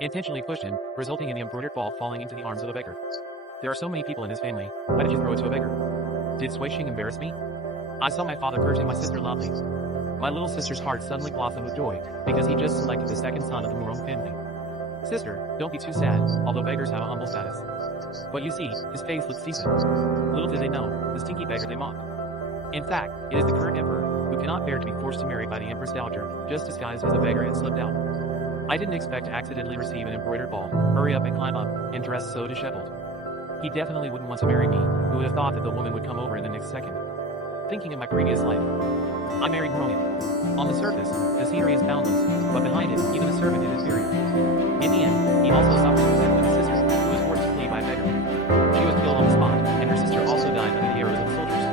intentionally pushed him, resulting in the embroidered ball falling into the arms of a beggar. There are so many people in his family. Why did you throw it to a beggar? Did Sui Xing embarrass me? I saw my father cursing my sister loudly. My little sister's heart suddenly blossomed with joy, because he just selected the second son of the Murong family. Sister, don't be too sad, although beggars have a humble status. But you see, his face looks decent. Little did they know, the stinky beggar they mock. In fact, it is the current emperor, who cannot bear to be forced to marry by the Empress Dowager, just disguised as a beggar and slipped out. I didn't expect to accidentally receive an embroidered ball, hurry up and climb up, and dress so disheveled. He definitely wouldn't want to marry me, who would have thought that the woman would come over in the next second. Thinking of my previous life, I married Ronan. On the surface, the scenery is boundless, but behind it, even a servant is inferior. In the end, he also suffers resentment of his sister, who was forced to flee by a beggar. She was killed on the spot, and her sister also died under the arrows of the soldiers.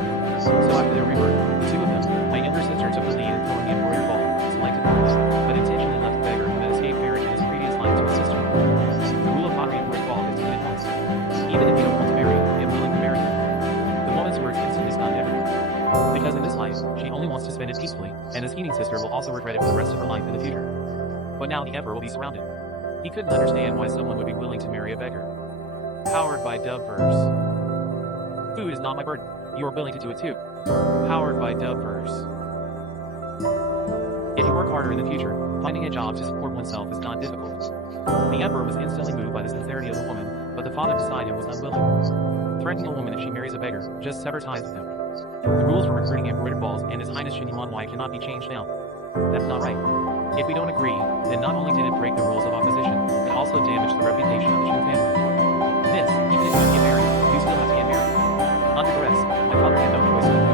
So after their rebirth, the two of them, my younger sister took the lead in throwing the embroidered ball, selected first, but intentionally left the beggar who had escaped marriage in his previous life to his sister. The rule of pottery embroidered ball is to once. Even if you don't want to marry, I am willing to marry her. The woman's words instantly stunned everyone. Because in this life, she only wants to spend it peacefully, and the scheming sister will also regret it for the rest of her life in the future. But now the emperor will be surrounded. He couldn't understand why someone would be willing to marry a beggar. Powered by Dubverse. Food is not my burden. You are willing to do it too. Powered by Dubverse. If you work harder in the future, finding a job to support oneself is not difficult. The emperor was instantly moved by the sincerity of the woman, but the father beside him was unwilling. Threatening a woman if she marries a beggar, just sever ties with him. The rules for recruiting embroidered balls and His Highness Shinyan Wai cannot be changed now. That's not right. If we don't agree, then not only did it break the rules of opposition, it also damaged the reputation of the Shu family. Miss, even if you get married, you still have to get married. Under duress, my father had no choice but